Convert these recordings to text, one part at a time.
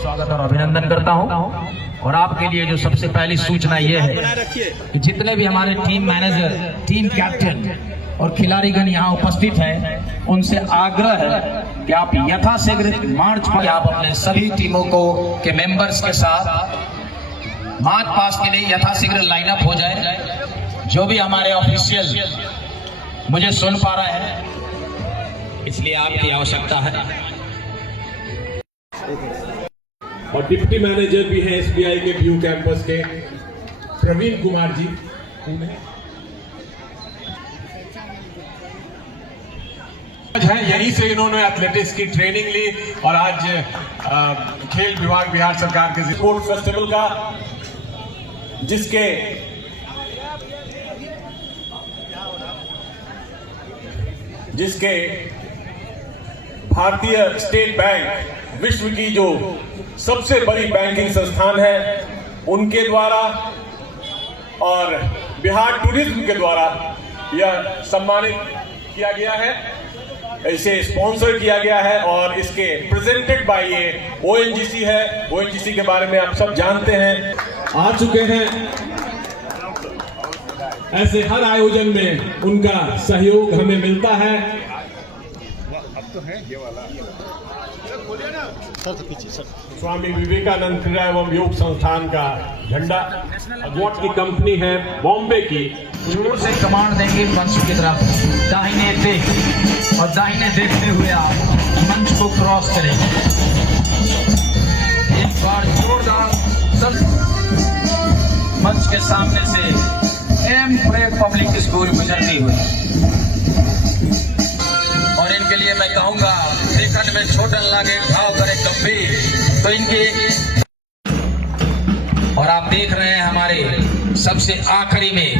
स्वागत और अभिनंदन करता हूं। और आपके लिए जो सबसे पहली सूचना यह है कि जितने भी हमारे टीम मैनेजर, टीम कैप्टन और खिलाड़ीगण यहाँ उपस्थित हैं, उनसे आग्रह है कि आप यथाशीघ्र मार्च पर आप अपने सभी टीमों को के मेंबर्स के साथ मार्च पास्ट के लिए यथाशीघ्र लाइनअप हो जाए। जो भी हमारे ऑफिशियल मुझे सुन पा रहे हैं, इसलिए आपकी आवश्यकता है। और डिप्टी मैनेजर भी हैं एसबीआई के व्यू कैंपस के प्रवीण कुमार जी। यहीं से इन्होंने एथलेटिक्स की ट्रेनिंग ली और आज खेल विभाग बिहार सरकार के स्पोर्ट्स फेस्टिवल का, जिसके भारतीय स्टेट बैंक विश्व की जो सबसे बड़ी बैंकिंग संस्थान है, उनके द्वारा और बिहार टूरिज्म के द्वारा यह सम्मानित किया गया है, इसे स्पॉन्सर किया गया है और इसके प्रेजेंटेड बाय ये ओएनजीसी है। ओएनजीसी के बारे में आप सब जानते हैं, आ चुके हैं। ऐसे हर आयोजन में उनका सहयोग हमें मिलता है। अब तो है ये वाला सर, पीछे सर। स्वामी विवेकानंद क्रीड़ा एवं योग संस्थान का झंडा अवार्ड की कंपनी है बॉम्बे की। जोर से कमांड देंगे मंच की तरफ, दाहिने देख और दाहिने देखते हुए आप मंच को क्रॉस करेंगे। एक बार जोरदार सब मंच के सामने से एम प्रे पब्लिक स्कूल गुजरती हुई। और इनके लिए मैं कहूंगा, देखने में छोटन लागे घाव करे गंभीर, तो इनके और आप देख रहे हैं हमारे सबसे आखिरी में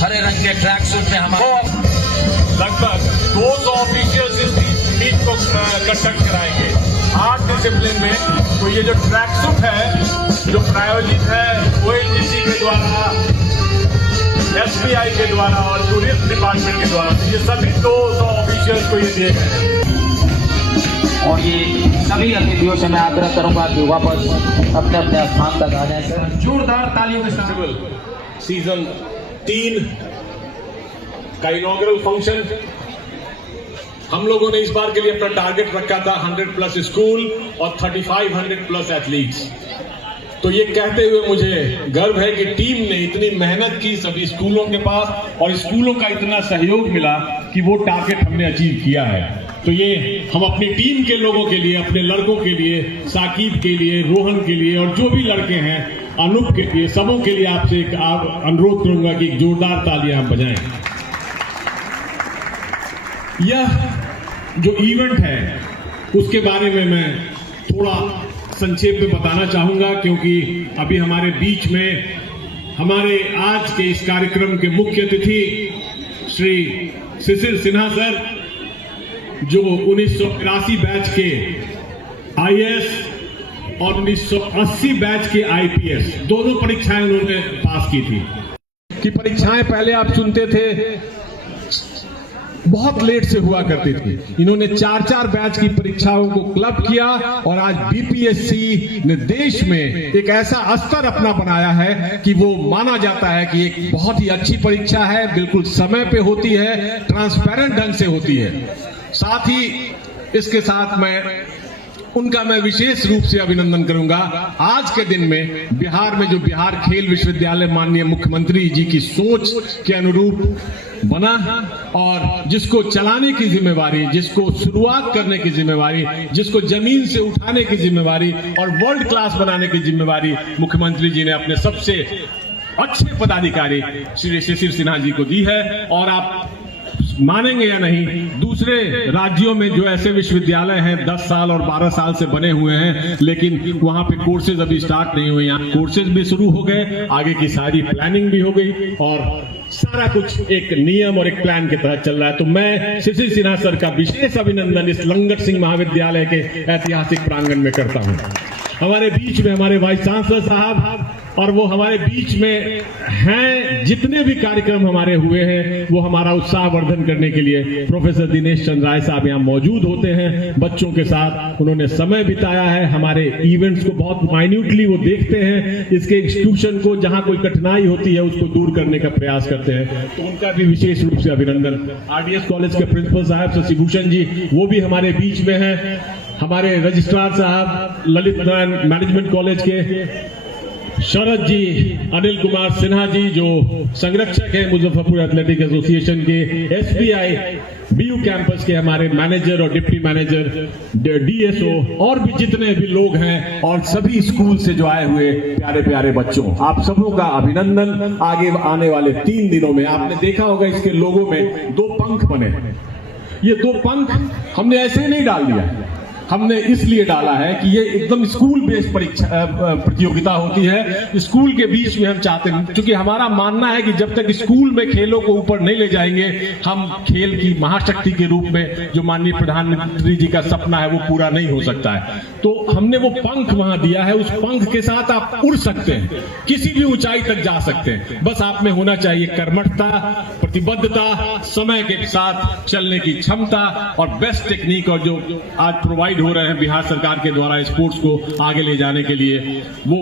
हरे रंग के ट्रैक सूट में हमारे लगभग 200 ऑफिशियल्स इस मीट को कंडक्ट कराएंगे 8 डिसिप्लिन में। तो ये जो ट्रैक सूट है जो प्रायोजित है ओएनजीसी के द्वारा, एसबीआई के द्वारा और टूरिज्म डिपार्टमेंट के द्वारा, ये सभी 200 ऑफिशियल्स को ये दिए गए हैं। और ये सभी अतिथियों से मैं आग्रह करूंगा कि वापस अपने अपने स्थान तक आ जाए। सर जोरदार तालियों के साथ सीजन 3 का इनॉग्रल फंक्शन हम लोगों ने इस बार के लिए अपना टारगेट रखा था 100+ स्कूल और 3500+ एथलीट्स। तो ये कहते हुए मुझे गर्व है कि टीम ने इतनी मेहनत की सभी स्कूलों के पास और स्कूलों का इतना सहयोग मिला कि वो टारगेट हमने अचीव किया है। तो ये हम अपनी टीम के लोगों के लिए, अपने लड़कों के लिए, साकिब के लिए, रोहन के लिए और जो भी लड़के हैं, अनूप के लिए, सबों के लिए आपसे एक अनुरोध करूंगा कि एक जोरदार तालियां आप बजाएं। यह जो इवेंट है उसके बारे में मैं थोड़ा संक्षेप में बताना चाहूंगा, क्योंकि अभी हमारे बीच में हमारे आज के इस कार्यक्रम के मुख्य अतिथि श्री शिशिर सिन्हा सर, जो 1983 बैच के आईएएस और 1980 बैच के आईपीएस दोनों परीक्षाएं उन्होंने पास की थी। कि परीक्षाएं पहले आप सुनते थे बहुत लेट से हुआ करती थी। इन्होंने 4-4 बैच की परीक्षाओं को क्लब किया और आज बीपीएससी ने देश में एक ऐसा स्तर अपना बनाया है कि वो माना जाता है कि एक बहुत ही अच्छी परीक्षा है, बिल्कुल समय पे होती है, ट्रांसपेरेंट ढंग से होती है। साथ ही इसके साथ उनका मैं विशेष रूप से अभिनंदन करूंगा। आज के दिन में बिहार में जो बिहार खेल विश्वविद्यालय माननीय मुख्यमंत्री जी की सोच के अनुरूप बना और जिसको चलाने की जिम्मेवारी, जिसको शुरुआत करने की जिम्मेवारी, जिसको जमीन से उठाने की जिम्मेवारी और वर्ल्ड क्लास बनाने की जिम्मेवारी मुख्यमंत्री जी ने अपने सबसे अच्छे पदाधिकारी श्री शिशिर सिन्हा जी को दी है। और आप मानेंगे या नहीं, दूसरे राज्यों में जो ऐसे विश्वविद्यालय हैं 10 साल और 12 साल से बने हुए हैं, लेकिन वहां पे कोर्सेज अभी स्टार्ट नहीं हुए। यहाँ कोर्सेज भी शुरू हो गए, आगे की सारी प्लानिंग भी हो गई और सारा कुछ एक नियम और एक प्लान के तहत चल रहा है। तो मैं शिशिर सिन्हा सर का विशेष अभिनंदन इस लंगट सिंह महाविद्यालय के ऐतिहासिक प्रांगण में करता हूँ। हमारे बीच में हमारे वाइस चांसलर साहब और वो हमारे बीच में हैं। जितने भी कार्यक्रम हमारे हुए हैं वो हमारा उत्साहवर्धन करने के लिए प्रोफेसर दिनेश चंद्र राय साहब यहाँ मौजूद होते हैं बच्चों के साथ। उन्होंने समय बिताया है, हमारे इवेंट्स को बहुत माइन्यूटली वो देखते हैं, इसके इंस्टीट्यूशन को जहां कोई कठिनाई होती है उसको दूर करने का प्रयास करते हैं, तो उनका भी विशेष रूप से अभिनंदन। आरडीएस कॉलेज के प्रिंसिपल साहब शशि भूषण जी वो भी हमारे बीच में हैं। हमारे रजिस्ट्रार साहब ललित नारायण मैनेजमेंट कॉलेज के शरद जी, अनिल कुमार सिन्हा जी जो संरक्षक है मुजफ्फरपुर एथलेटिक एसोसिएशन के, एसबीआई बीयू कैंपस के हमारे मैनेजर और डिप्टी मैनेजर, डीएसओ और भी जितने भी लोग हैं, और सभी स्कूल से जो आए हुए प्यारे प्यारे बच्चों, आप सबों का अभिनंदन। आगे आने वाले 3 दिनों में आपने देखा होगा इसके लोगों में 2 पंख बने। ये 2 पंख हमने ऐसे ही नहीं डाल दिया, हमने इसलिए डाला है कि ये एकदम स्कूल बेस्ड परीक्षा प्रतियोगिता होती है। स्कूल के बीच में हम चाहते हैं, क्योंकि हमारा मानना है कि जब तक स्कूल में खेलों को ऊपर नहीं ले जाएंगे हम खेल की महाशक्ति के रूप में जो माननीय प्रधानमंत्री जी का सपना है वो पूरा नहीं हो सकता है। तो हमने वो पंख वहां दिया है, उस पंख के साथ आप उड़ सकते हैं, किसी भी ऊंचाई तक जा सकते हैं। बस आप में होना चाहिए कर्मठता, प्रतिबद्धता, समय के साथ चलने की क्षमता और बेस्ट टेक्निक, और जो आज प्रोवाइड हो रहे हैं बिहार सरकार के द्वारा स्पोर्ट्स को आगे ले जाने के लिए वो।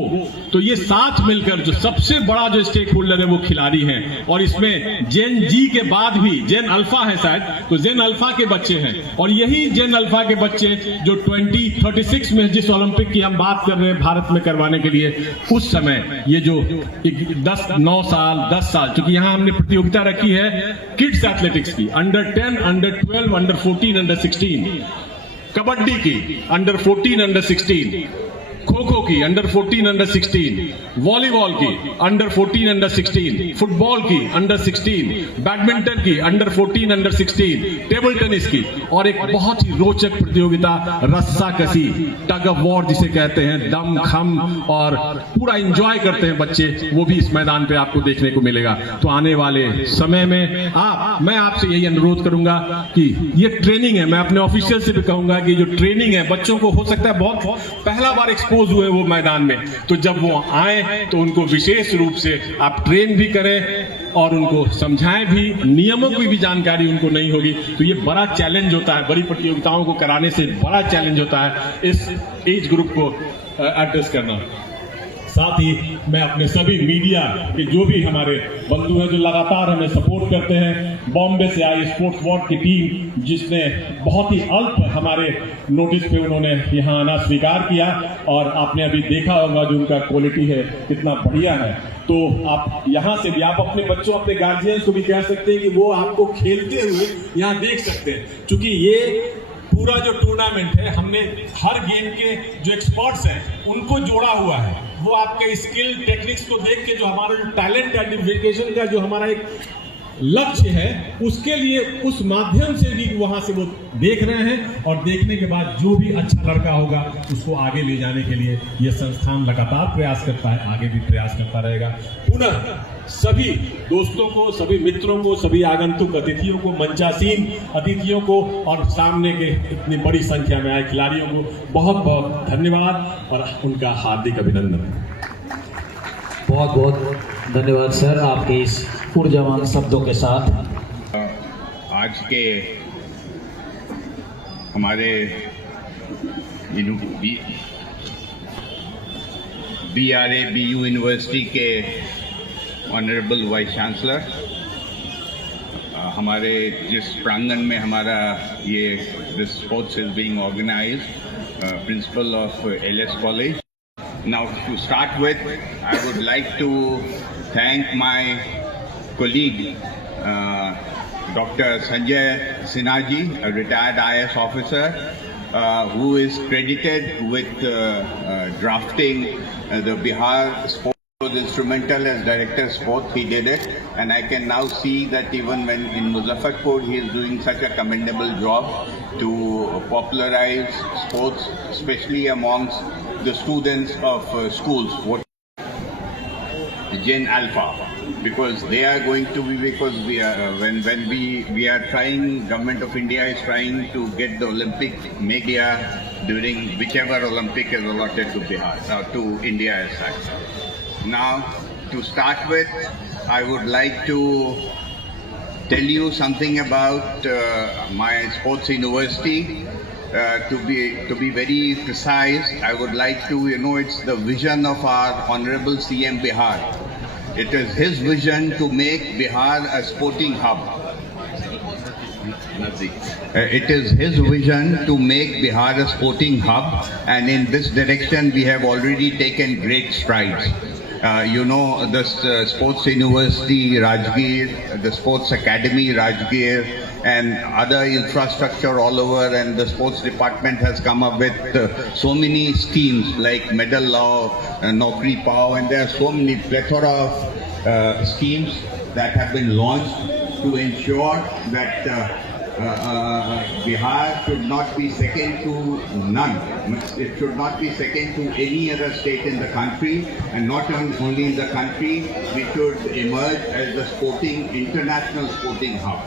तो ये साथ मिलकर जो सबसे बड़ा जो स्टेक होल्डर है वो खिलाड़ी हैं, और इसमें जेन जी के बाद भी जेन अल्फा है शायद, तो जेन अल्फा के बच्चे हैं, और यही जेन अल्फा के बच्चे जो 2036 में जिस ओलंपिक की हम बात कर रहे हैं भारत में करवाने के लिए, उस समय ये जो 9 साल 10 साल, क्योंकि यहां हमने प्रतियोगिता रखी है किड्स एथलेटिक्स की, under 10, under 12, under 14, under 16, kabaddi की अंडर 14, अंडर 16, खो खो की अंडर 14, अंडर 16, वॉलीबॉल की अंडर 14, अंडर 16, फुटबॉल की अंडर 16, बैडमिंटन की अंडर 14, अंडर 16, टेबल टेनिस की, और एक बहुत ही रोचक प्रतियोगिता रस्साकसी, टग ऑफ वॉर जिसे कहते हैं, दम खम, और पूरा एंजॉय करते हैं बच्चे, वो भी इस मैदान पे आपको देखने को मिलेगा। तो आने वाले समय में मैं आपसे यही अनुरोध करूंगा कि ये ट्रेनिंग है, मैं अपने ऑफिशियल से भी कहूंगा कि जो ट्रेनिंग है बच्चों को हो सकता है बहुत पहला बार एक्सपोज हुए वो मैदान में, तो जब वो आए तो उनको विशेष रूप से आप ट्रेन भी करें और उनको समझाएं भी, नियमों की भी जानकारी उनको नहीं होगी, तो ये बड़ा चैलेंज होता है, बड़ी प्रतियोगिताओं को कराने से बड़ा चैलेंज होता है इस एज ग्रुप को एड्रेस करना। साथ ही मैं अपने सभी मीडिया के जो भी हमारे बंधु हैं जो लगातार हमें सपोर्ट करते हैं, बॉम्बे से आई स्पोर्ट्स वॉर्ड की टीम जिसने बहुत ही अल्प हमारे नोटिस पे उन्होंने यहाँ आना स्वीकार किया, और आपने अभी देखा होगा जो उनका क्वालिटी है कितना बढ़िया है। तो आप यहाँ से भी आप अपने बच्चों, अपने गार्जियंस को भी कह सकते हैं कि वो आपको खेलते हुए यहाँ देख सकते हैं, क्योंकि ये पूरा जो टूर्नामेंट है हमने हर गेम के जो एक्सपर्ट्स हैं उनको जोड़ा हुआ है। वो आपके स्किल टेक्निक्स को देख के जो हमारा जो टैलेंट आइडेंटिफिकेशन का जो हमारा एक लक्ष्य है उसके लिए उस माध्यम से भी वहां से वो देख रहे हैं, और देखने के बाद जो भी अच्छा लड़का होगा उसको आगे ले जाने के लिए ये संस्थान लगातार प्रयास करता है, आगे भी प्रयास करता रहेगा। पुनः सभी दोस्तों को, सभी मित्रों को, सभी आगंतुक अतिथियों को, मंचासीन अतिथियों को, और सामने के इतनी बड़ी संख्या में आए खिलाड़ियों को बहुत बहुत धन्यवाद और उनका हार्दिक अभिनंदन। बहुत बहुत धन्यवाद सर आपके इस ऊर्जावान शब्दों के साथ। आज के हमारे BU यूनिवर्सिटी के ऑनरेबल वाइस चांसलर, हमारे जिस प्रांगण में हमारा ये this sports is being organised, principal of LS college. Now to start with, I would like to thank my colleague Dr. Sanjay Sinha ji, a retired IAS officer who is credited with drafting the Bihar Sports, was instrumental as director of sports. He did it, and I can now see that even when in Muzaffarpur he is doing such a commendable job to popularize sports, especially amongst the students of schools, what Gen Alpha, because they are going to be, because we are when we are trying, government of India is trying to get the Olympic media during whichever Olympic is allotted to Bihar or to India as such. Now, to start with, I would like to tell you something about my sports university. To be very precise, I would like to, it's the vision of our Honorable CM Bihar. It is his vision to make Bihar a sporting hub. It is his vision to make Bihar a sporting hub, and in this direction we have already taken great strides. The Sports University Rajgir, the Sports Academy Rajgir, and other infrastructure all over, and the sports department has come up with so many schemes like Medal Law, Naukri Pao, and there are so many plethora of schemes that have been launched to ensure that Bihar should not be second to none. It should not be second to any other state in the country, and not only in the country, we should emerge as the international sporting hub.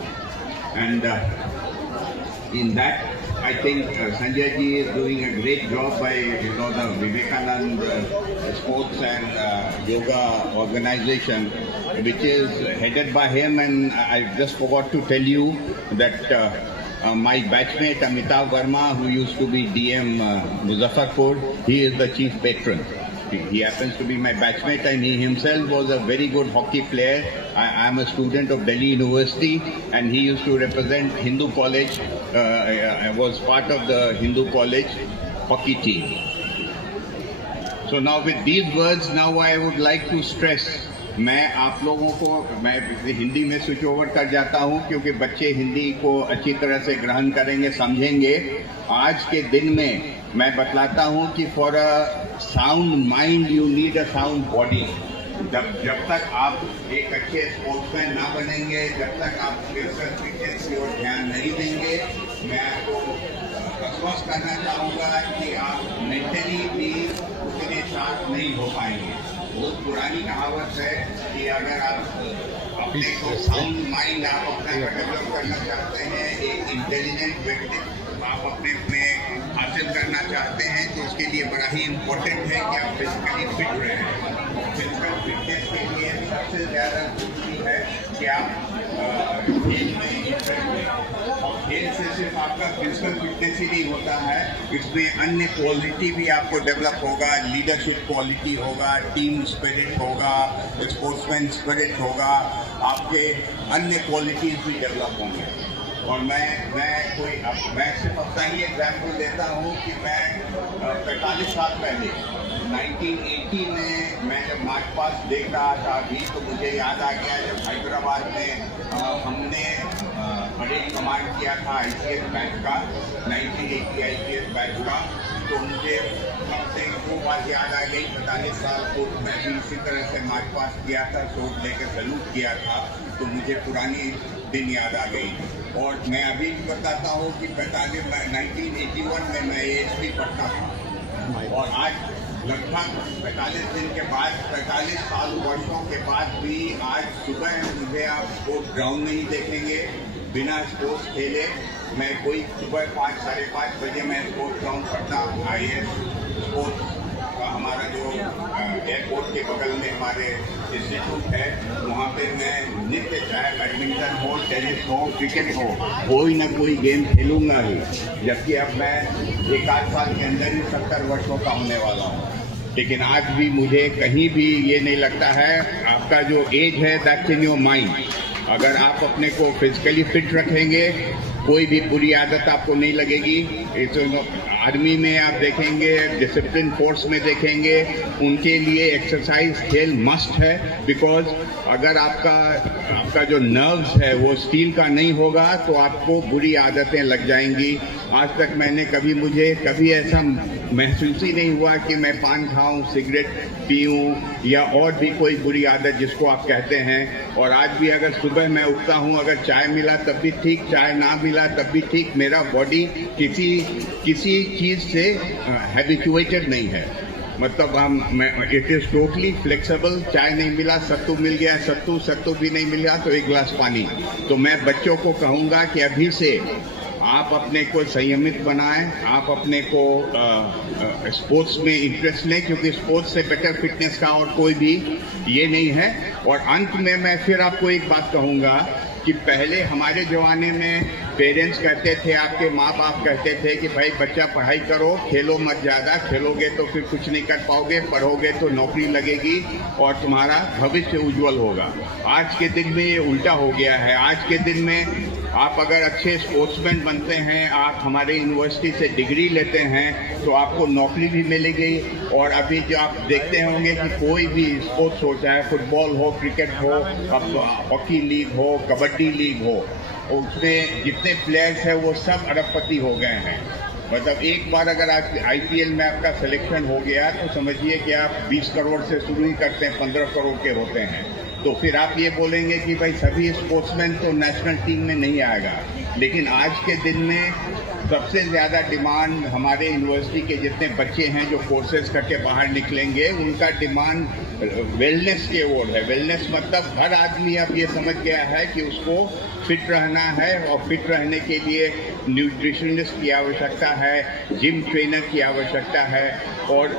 And in that, I think Sanjay ji is doing a great job by the Vivekanand Sports and Yoga organization, which is headed by him. And I just forgot to tell you that my batchmate Amitabh Verma, who used to be DM Muzaffarpur, he is the chief patron. He happens to be my batchmate, and he himself was a very good hockey player. I am a student of Delhi University, and he used to represent Hindu College. I was part of the Hindu College hockey team. So now with these words, now I would like to stress, मैं आप लोगों को मैं हिंदी में switch over कर जाता हूं, क्योंकि बच्चे हिंदी को अच्छी तरह से ग्रहण करेंगे, समझेंगे. आज के दिन में मैं बतलाता हूं कि for a sound mind you need a sound body. जब तक आप एक अच्छे स्पोर्ट्समैन ना बनेंगे, जब तक आप फिजिकल फिटनेस की ओर ध्यान नहीं देंगे, मैं आपको आश्वस्त करना चाहूँगा कि आप मेंटली भी उतने शार्प नहीं हो पाएंगे. बहुत पुरानी कहावत है कि अगर आप अपने को साउंड माइंड आप अपना डेवलप करना चाहते हैं, एक इंटेलिजेंट व्यक्ति आप अपने में हासिल करना चाहते हैं, तो उसके लिए बड़ा ही इम्पोर्टेंट है कि आप फिजिकली फिट रहें. फिजिकल फिटनेस के लिए सबसे ज़्यादा जरूरी है कि आप खेल में इंटरेस्ट लें. और खेल से सिर्फ आपका फिजिकल फिटनेस ही नहीं होता है, इसमें अन्य क्वालिटी भी आपको डेवलप होगा. लीडरशिप क्वालिटी होगा, टीम स्पिरिट होगा, स्पोर्ट्समैन स्पिरिट होगा, आपके अन्य क्वालिटीज भी डेवलप होंगे. और मैं सिर्फ अपना ही एग्जाम्पल देता हूँ कि मैं 45 साल पहले 1980 में मैं जब मार्च पास्ट देख रहा था अभी, तो मुझे याद आ गया जब हैदराबाद में हमने परेड कमांड किया था ICS बैच का, 1980 ICS बैच का. तो मुझे सबसे वो बात याद आ गई. 45 साल पूर्व मैं भी इसी तरह से मार्च पास्ट किया था, शोट लेकर सैल्यूट किया था, तो मुझे पुरानी दिन याद आ गई. और मैं अभी भी बताता हूँ कि 1981 में मैं ASP पढ़ता था, और आज लगभग 45 दिन के बाद, 45 साल वर्षों के बाद भी आज सुबह मुझे आप स्पोर्ट्स ग्राउंड में ही देखेंगे बिना स्पोर्ट्स खेले. मैं कोई सुबह 5, साढ़े 5 बजे मैं स्पोर्ट्स ग्राउंड पढ़ता. IS स्पोर्ट्स का हमारा जो एयरपोर्ट के बगल में हमारे इंस्टीट्यूट है, वहाँ पे मैं नित्य चाहे बैडमिंटन हो, टेनिस हो, क्रिकेट हो, कोई ना कोई गेम खेलूंगा ही. जबकि अब मैं 1-8 साल के अंदर ही 70 वर्षों का होने वाला हूँ. लेकिन आज भी मुझे कहीं भी ये नहीं लगता है. आपका जो एज है दैट्स इन योर माइंड. अगर आप अपने को फिजिकली फिट रखेंगे, कोई भी बुरी आदत आपको नहीं लगेगी. आर्मी में आप देखेंगे, डिसिप्लिन फोर्स में देखेंगे, उनके लिए एक्सरसाइज खेल मस्ट है. बिकॉज अगर आपका जो नर्व्स है वो स्टील का नहीं होगा तो आपको बुरी आदतें लग जाएंगी. आज तक मुझे कभी ऐसा महसूस ही नहीं हुआ कि मैं पान खाऊं, सिगरेट पीऊं या और भी कोई बुरी आदत जिसको आप कहते हैं. और आज भी अगर सुबह मैं उठता हूं, अगर चाय मिला तब भी ठीक, चाय ना मिला तब भी ठीक. मेरा बॉडी किसी चीज से हैबिचुएटेड नहीं है. मतलब इट इज टोटली फ्लेक्सिबल. चाय नहीं मिला, सत्तू मिल गया, सत्तू भी नहीं मिला तो एक गिलास पानी. तो मैं बच्चों को कहूँगा कि अभी से आप अपने को संयमित बनाएं, आप अपने को स्पोर्ट्स में इंटरेस्ट लें, क्योंकि स्पोर्ट्स से बेटर फिटनेस का और कोई भी ये नहीं है। और अंत में मैं फिर आपको एक बात कहूँगा कि पहले हमारे ज़माने में पेरेंट्स कहते थे, आपके माँ बाप कहते थे कि भाई बच्चा पढ़ाई करो, खेलो मत ज़्यादा, खेलोगे तो फिर कुछ नहीं कर पाओगे, पढ़ोगे तो नौकरी लगेगी और तुम्हारा भविष्य उज्जवल होगा। आज के दिन में ये उल्टा हो गया है। आज के दिन में आप अगर अच्छे स्पोर्ट्समैन बनते हैं, आप हमारे यूनिवर्सिटी से डिग्री लेते हैं, तो आपको नौकरी भी मिलेगी। और अभी जो आप देखते होंगे कि कोई भी स्पोर्ट्स हो, चाहे फुटबॉल हो, क्रिकेट हो, अब हॉकी लीग हो, कबड्डी लीग हो, उसमें जितने प्लेयर्स हैं वो सब अरबपति हो गए हैं। मतलब एक बार अगर आज IPL में आपका सिलेक्शन हो गया तो समझिए कि आप 20 करोड़ से शुरू ही करते हैं, 15 करोड़ के होते हैं। तो फिर आप ये बोलेंगे कि भाई सभी स्पोर्ट्समैन तो नेशनल टीम में नहीं आएगा। लेकिन आज के दिन में सबसे ज़्यादा डिमांड हमारे यूनिवर्सिटी के जितने बच्चे हैं जो कोर्सेज करके बाहर निकलेंगे, उनका डिमांड वेलनेस के ओर है। वेलनेस मतलब हर आदमी अब ये समझ गया है कि उसको फिट रहना है, और फिट रहने के लिए न्यूट्रिशनिस्ट की आवश्यकता है, जिम ट्रेनर की आवश्यकता है और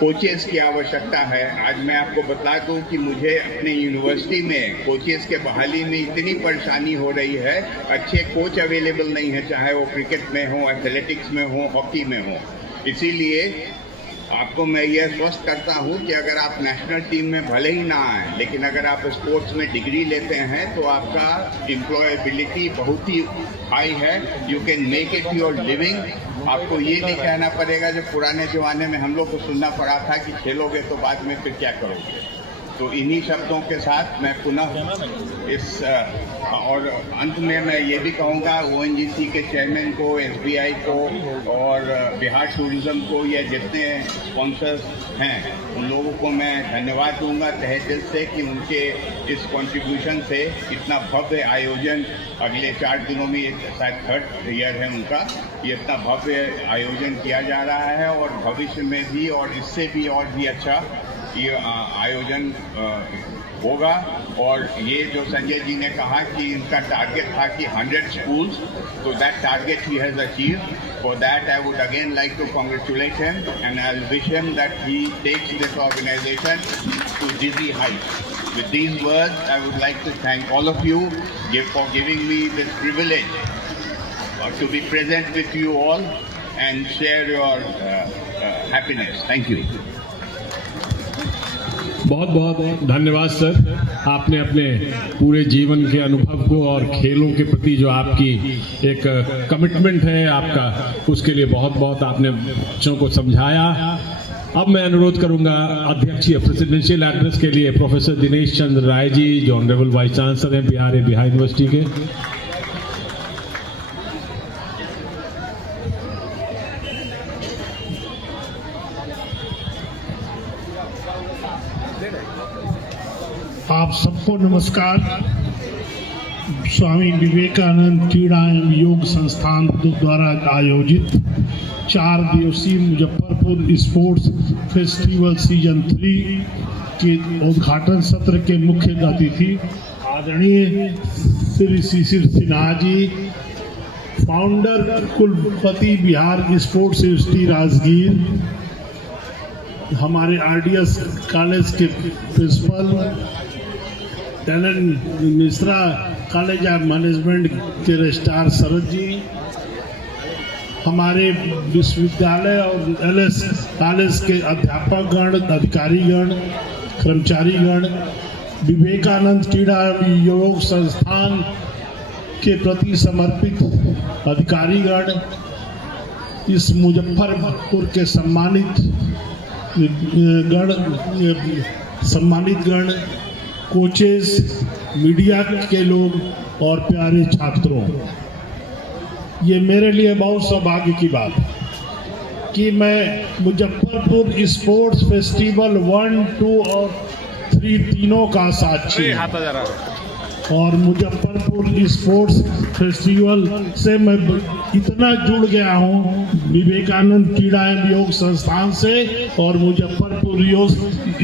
कोचेस की आवश्यकता है। आज मैं आपको बता दूं कि मुझे अपने यूनिवर्सिटी में कोचेस के बहाली में इतनी परेशानी हो रही है, अच्छे कोच अवेलेबल नहीं है, चाहे वो क्रिकेट में हो, एथलेटिक्स में हो, हॉकी में हो। इसीलिए आपको मैं ये स्वस्थ करता हूँ कि अगर आप नेशनल टीम में भले ही ना आए, लेकिन अगर आप स्पोर्ट्स में डिग्री लेते हैं तो आपका एम्प्लॉयबिलिटी बहुत ही हाई है। You can make it your living. आपको ये नहीं कहना पड़ेगा जो पुराने ज़माने में हम लोग को सुनना पड़ा था कि खेलोगे तो बाद में फिर क्या करोगे। तो इन्हीं शब्दों के साथ मैं पुनः इस और अंत में मैं ये भी कहूँगा ONGC के चेयरमैन को, SBI को और बिहार टूरिज़्म को, या जितने स्पॉन्सर्स हैं उन लोगों को मैं धन्यवाद दूंगा तहे दिल से कि उनके इस कंट्रीब्यूशन से इतना भव्य आयोजन अगले 4 दिनों में, शायद 3rd ईयर है उनका, ये इतना भव्य आयोजन किया जा रहा है। और भविष्य में भी और इससे भी और भी अच्छा ये आयोजन होगा। और ये जो संजय जी ने कहा कि इनका टारगेट था कि 100 schools, तो दैट टारगेट ही has achieved. For that I would again like to congratulate him and I will wish him that he takes this organisation to dizzy heights. With these words, I would like to thank all of you for giving me this privilege to be present with you all and share your happiness. Thank you. बहुत बहुत धन्यवाद sir. आपने अपने पूरे जीवन के अनुभव को और खेलों के प्रति जो आपकी एक कमिटमेंट है आपका, उसके लिए बहुत बहुत आपने बच्चों को समझाया। अब मैं अनुरोध करूंगा अध्यक्षीय प्रेसिडेंशियल एड्रेस के लिए प्रोफेसर दिनेश चंद्र राय जी, जो ऑनरेबल वाइस चांसलर हैं बिहार यूनिवर्सिटी के। आप सबको नमस्कार। स्वामी विवेकानंद क्रीड़ा एवं योग संस्थान द्वारा आयोजित 4 दिवसीय मुजफ्फरपुर स्पोर्ट्स फेस्टिवल सीजन 3 के उद्घाटन सत्र के मुख्य अतिथि आदरणीय श्री शिशिर सिन्हा जी, फाउंडर कुलपति बिहार स्पोर्ट्स यूनिवर्सिटी राजगीर, हमारे RDS कॉलेज के principal, talent Mishra college of management के रजिस्ट्रार शरद जी, हमारे विश्वविद्यालय और LS कॉलेज के अध्यापकगण, अधिकारीगण, कर्मचारीगण, विवेकानंद क्रीड़ा एवं योग संस्थान के प्रति समर्पित अधिकारीगण, इस मुजफ्फरपुर के सम्मानित गण, कोचेस, मीडिया के लोग और प्यारे छात्रों, ये मेरे लिए बहुत सौभाग्य की बात है कि मैं मुजफ्फरपुर स्पोर्ट्स फेस्टिवल 1, 2 और 3 तीनों का साक्षी और मुजफ्फरपुर स्पोर्ट्स फेस्टिवल से मैं इतना जुड़ गया हूँ विवेकानंद क्रीड़ा एवं योग संस्थान से और मुजफ्फरपुर योग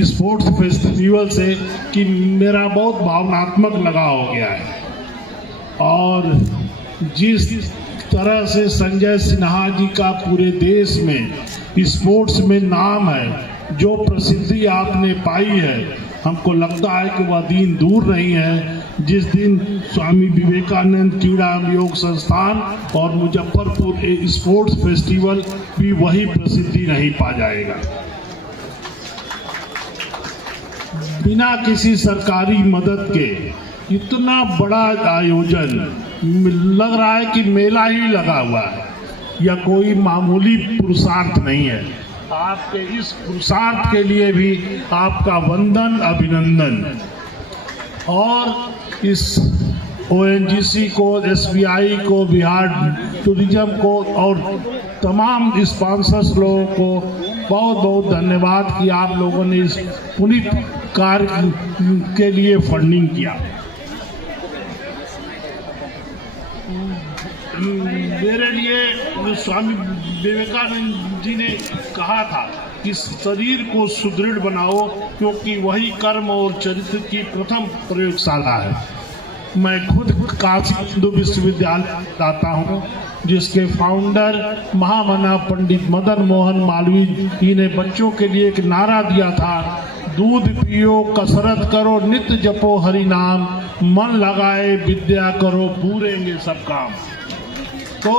स्पोर्ट्स फेस्टिवल से कि मेरा बहुत भावनात्मक लगाव हो गया है। और जिस तरह से संजय सिन्हा जी का पूरे देश में स्पोर्ट्स में नाम है, जो प्रसिद्धि आपने पाई है, हमको लगता है कि वह दिन दूर नहीं है जिस दिन स्वामी विवेकानंद क्रीड़ा योग संस्थान और मुजफ्फरपुर स्पोर्ट्स फेस्टिवल भी वही प्रसिद्धि नहीं पा जाएगा। बिना किसी सरकारी मदद के इतना बड़ा आयोजन, लग रहा है कि मेला ही लगा हुआ है, या कोई मामूली पुरुषार्थ नहीं है। आपके इस पुरुषार्थ के लिए भी आपका वंदन, अभिनंदन। और इस ONGC को, SBI को, बिहार टूरिज्म को और तमाम स्पॉन्सर्स लोगों को बहुत बहुत धन्यवाद कि आप लोगों ने इस पुनीत कार्य के लिए फंडिंग किया। मेरे लिए स्वामी विवेकानंद जी ने कहा था कि शरीर को सुदृढ़ बनाओ, क्योंकि वही कर्म और चरित्र की प्रथम प्रयोगशाला है। मैं खुद काशी हिंदू विश्वविद्यालय जाता हूँ, जिसके फाउंडर महामना पंडित मदन मोहन मालवीय जी ने बच्चों के लिए एक नारा दिया था, दूध पियो, कसरत करो, नित्य जपो हरि नाम, मन लगाए विद्या करो, पूरेंगे सब काम। तो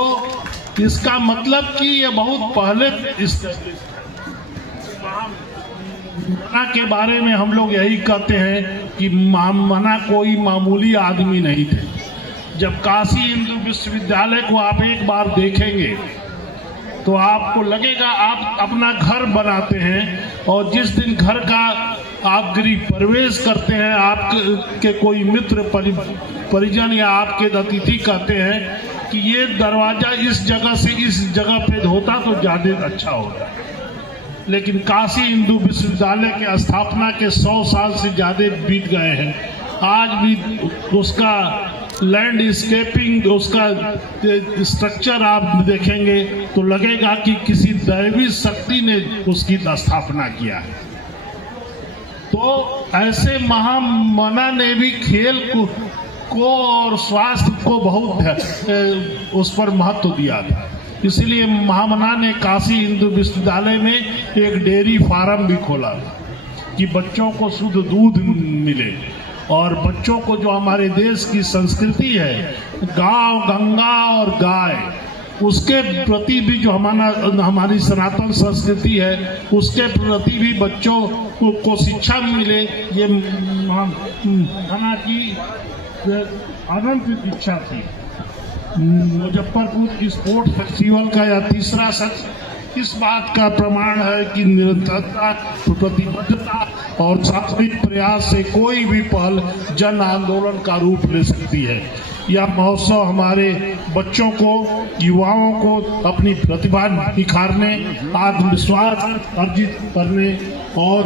इसका मतलब कि ये बहुत पहले इस मना के बारे में हम लोग यही कहते हैं कि मना कोई मामूली आदमी नहीं थे। जब काशी हिंदू विश्वविद्यालय को आप एक बार देखेंगे तो आपको लगेगा आप अपना घर बनाते हैं, और जिस दिन घर का आप गृह प्रवेश करते हैं, आपके कोई मित्र परिजन या आपके अतिथि कहते हैं कि ये दरवाजा इस जगह से इस जगह पे होता तो ज़्यादा अच्छा होता। लेकिन काशी हिंदू विश्वविद्यालय के स्थापना के 100 साल से ज़्यादा बीत गए हैं। आज भी उसका लैंडस्केपिंग, उसका स्ट्रक्चर आप देखेंगे तो लगेगा कि किसी दैवी शक्ति ने उसकी स्थापना किया है। तो ऐसे महामना ने भी खेल को और स्वास्थ्य को बहुत उस पर महत्व दिया था। इसलिए महामना ने काशी हिंदू विश्वविद्यालय में एक डेयरी फार्म भी खोला कि बच्चों को शुद्ध दूध मिले, और बच्चों को जो हमारे देश की संस्कृति है, गांव, गंगा और गाय, उसके प्रति भी जो हमारी सनातन संस्कृति है, उसके प्रति भी बच्चों को शिक्षा मिले, ये मना की अनंत इच्छा थी। मुजफ्फरपुर स्पोर्ट्स फेस्टिवल का यह तीसरा सत्र इस बात का प्रमाण है कि निरंतरता, प्रतिबद्धता और सात्विक प्रयास से कोई भी पहल जन आंदोलन का रूप ले सकती है। यह महोत्सव हमारे बच्चों को, युवाओं को अपनी प्रतिभा निखारने, आत्मविश्वास अर्जित करने और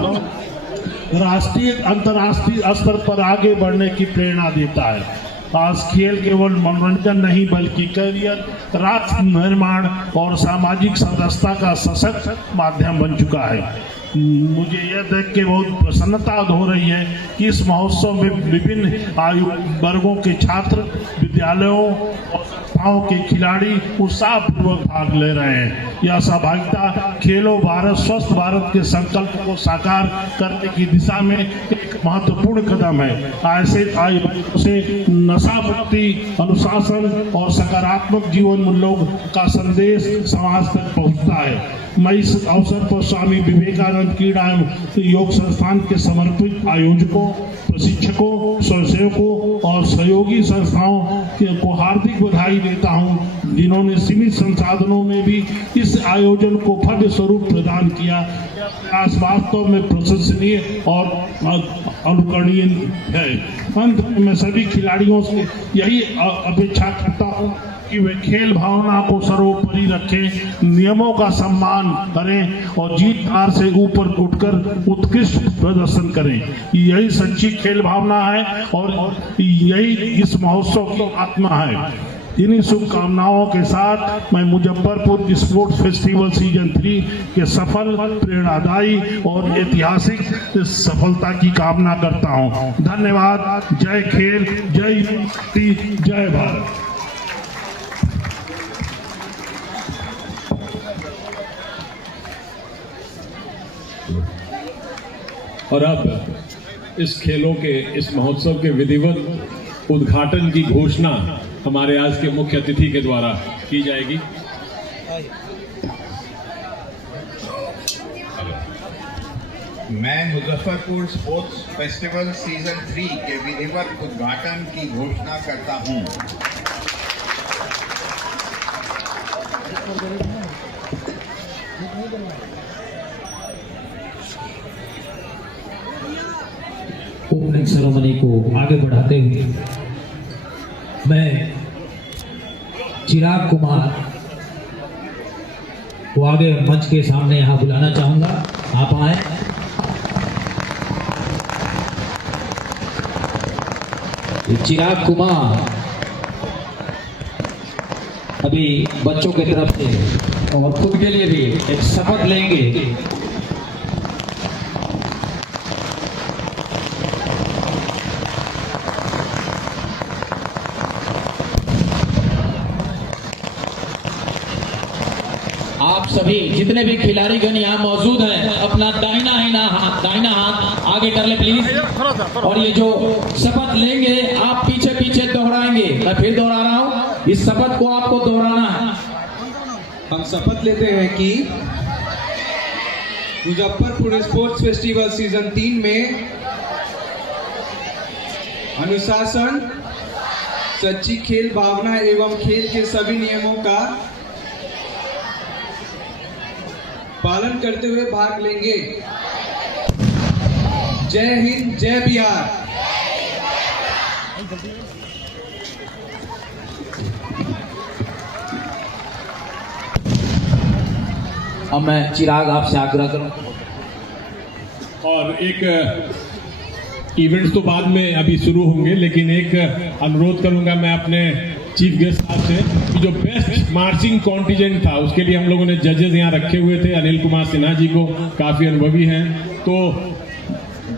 राष्ट्रीय अंतर्राष्ट्रीय स्तर पर आगे बढ़ने की प्रेरणा देता है। आज खेल केवल मनोरंजन नहीं बल्कि कैरियर, राष्ट्र निर्माण और सामाजिक सदस्यता का सशक्त माध्यम बन चुका है। मुझे यह देख के बहुत प्रसन्नता हो रही है कि इस महोत्सव में विभिन्न आयु वर्गों के छात्र, विद्यालयों और संस्थाओं के खिलाड़ी उत्साहपूर्वक भाग ले रहे हैं। यह सहभागिता खेलो भारत, स्वस्थ भारत के संकल्प को साकार करने की दिशा में एक महत्वपूर्ण कदम है। ऐसे आयु से नशा मुक्ति, अनुशासन और सकारात्मक जीवन मूल्यों का संदेश समाज तक पहुंचता है। मैं इस अवसर पर स्वामी विवेकानंद क्रीड़ा योग संस्थान के समर्पित आयोजकों, प्रशिक्षकों, स्वयंसेवकों और सहयोगी संस्थाओं को हार्दिक बधाई देता हूं, जिन्होंने सीमित संसाधनों में भी इस आयोजन को भव्य स्वरूप प्रदान किया। यह प्रयास वास्तव में प्रशंसनीय और अनुकरणीय है। अंत में मैं सभी खिलाड़ियों से यही अपेक्षा करता हूँ कि वे खेल भावना को सर्वोपरि रखें, नियमों का सम्मान करें और जीत हार से ऊपर उठकर उत्कृष्ट प्रदर्शन करें। यही सच्ची खेल भावना है और यही इस महोत्सव की आत्मा है। इन्हीं शुभकामनाओं के साथ मैं मुजफ्फरपुर स्पोर्ट्स फेस्टिवल सीजन 3 के सफल, प्रेरणादायी और ऐतिहासिक सफलता की कामना करता हूं। धन्यवाद। जय खेल, जय युवा, जय भारत। और अब इस खेलों के, इस महोत्सव के विधिवत उद्घाटन की घोषणा हमारे आज के मुख्य अतिथि के द्वारा की जाएगी। मैं मुजफ्फरपुर स्पोर्ट्स फेस्टिवल सीजन 3 के विधिवत उद्घाटन की घोषणा करता हूं। ओपनिंग सेरेमनी को आगे बढ़ाते हुए मैं चिराग कुमार को आगे मंच के सामने यहाँ बुलाना चाहूंगा। आप आए। चिराग कुमार अभी बच्चों की तरफ से और खुद के लिए भी एक शपथ लेंगे। आप सभी जितने भी खिलाड़ीगण यहाँ मौजूद हैं अपना दाहिना हाथ आगे कर ले प्लीज। और ये जो शपथ लेंगे आप पीछे पीछे दोहराएंगे। मैं फिर दोहरा रहा हूँ, इस शपथ को आपको दोहराना है। हम शपथ लेते हैं कि मुजफ्फरपुर स्पोर्ट्स फेस्टिवल सीजन 3 में अनुशासन, सच्ची खेल भावना एवं खेल के सभी नियमों का पालन करते हुए भाग लेंगे। जय हिंद, जय बिहार। अब मैं चिराग आपसे आग्रह करूं। और एक इवेंट्स तो बाद में अभी शुरू होंगे, लेकिन एक अनुरोध करूंगा मैं अपने चीफ गेस्ट साहब से कि जो बेस्ट मार्चिंग कॉन्टिजेंट था उसके लिए हम लोगों ने जजेस यहाँ रखे हुए थे। अनिल कुमार सिन्हा जी को काफी अनुभवी हैं, तो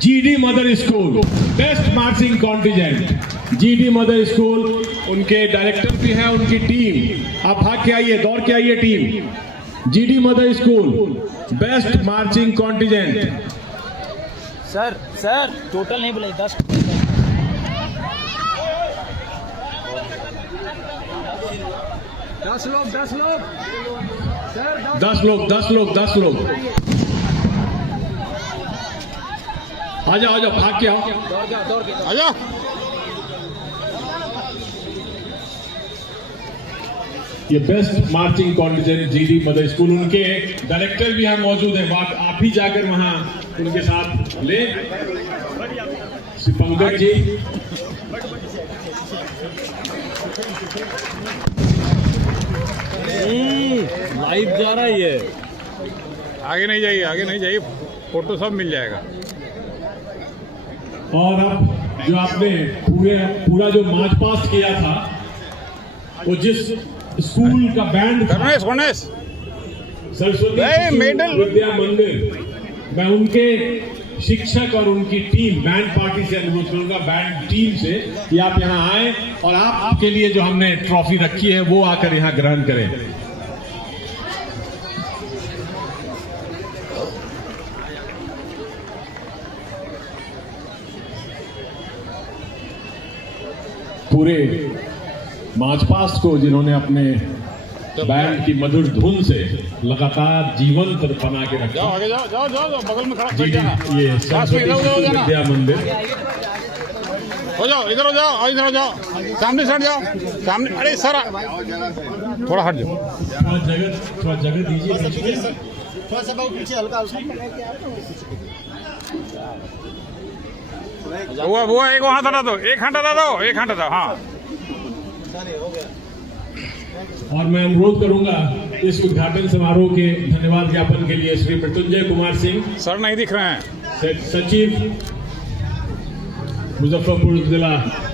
GD mother school best marching contingent, GD mother school, उनके डायरेक्टर भी हैं, उनकी टीम। आप भाग के आइए, दौड़ के आइए team. GD mother school best marching contingent. Sir total नहीं बुलाई, 10 लोग 10 लोग आ जाओ भाग के आओ। आ जाओ। ये best marching contingent GD mother school, उनके डायरेक्टर भी यहाँ मौजूद हैं। आप ही जाकर वहाँ उनके साथ ले। श्री पंकज जी, लाइव जा रहा है। आगे नहीं जाइए, फोटो सब मिल जाएगा। और अब जो आपने पूरा जो मार्च पास्ट किया था, वो जिस स्कूल का बैंड सरस्वती विद्या मंदिर, मैं उनके शिक्षक और उनकी टीम बैंड पार्टी से अनुरोध करूंगा, बैंड टीम से, कि आप यहाँ आए और आपके लिए जो हमने ट्रॉफी रखी है वो आकर यहाँ ग्रहण करें। पूरे मार्च पास्ट को जिन्होंने अपने बैंड की मधुर धुन से लगातार जीवंत बना के रखा। आगे जाओ, बगल में खड़ा ये सरस्वती विद्या मंदिर। हो जाओ, इधर हो जाओ, सामने से हट जाओ, सामने। अरे सर थोड़ा हट जाओ, थोड़ा जगह दीजिए। थोड़ा सा पीछे हल्का वो एक वहाँ हटा दो, एक घंटा दो। हाँ, और मैं अनुरोध करूंगा इस उद्घाटन समारोह के धन्यवाद ज्ञापन के लिए श्री मृत्युंजय कुमार सिंह, सर नहीं दिख रहे हैं, सचिव मुजफ्फरपुर जिला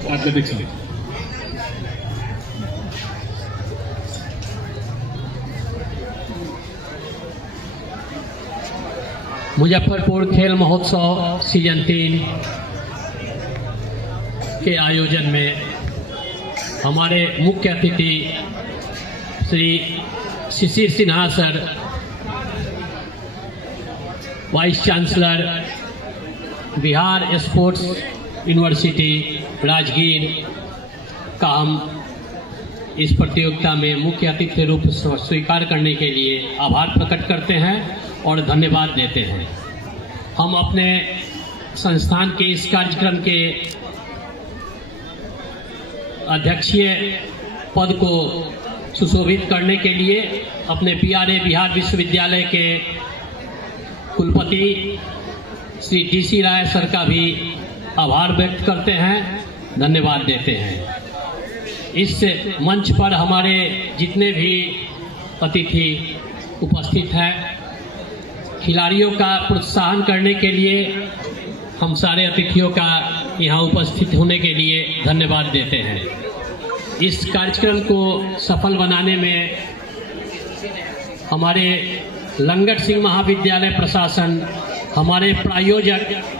एथलेटिक्स लीग। मुजफ्फरपुर खेल महोत्सव सीजन 3 के आयोजन में हमारे मुख्य अतिथि Shri Shishir Sinha sir, vice chancellor Bihar sports university Rajgir का हम इस प्रतियोगिता में मुख्य अतिथि रूप स्वीकार करने के लिए आभार प्रकट करते हैं और धन्यवाद देते हैं। हम अपने संस्थान के इस कार्यक्रम के अध्यक्षीय पद को सुशोभित करने के लिए अपने प्यारे बिहार विश्वविद्यालय के कुलपति श्री DC राय सर का भी आभार व्यक्त करते हैं, धन्यवाद देते हैं। इस मंच पर हमारे जितने भी अतिथि उपस्थित हैं, खिलाड़ियों का प्रोत्साहन करने के लिए हम सारे अतिथियों का यहाँ उपस्थित होने के लिए धन्यवाद देते हैं। इस कार्यक्रम को सफल बनाने में हमारे लंगट सिंह महाविद्यालय प्रशासन, हमारे प्रायोजक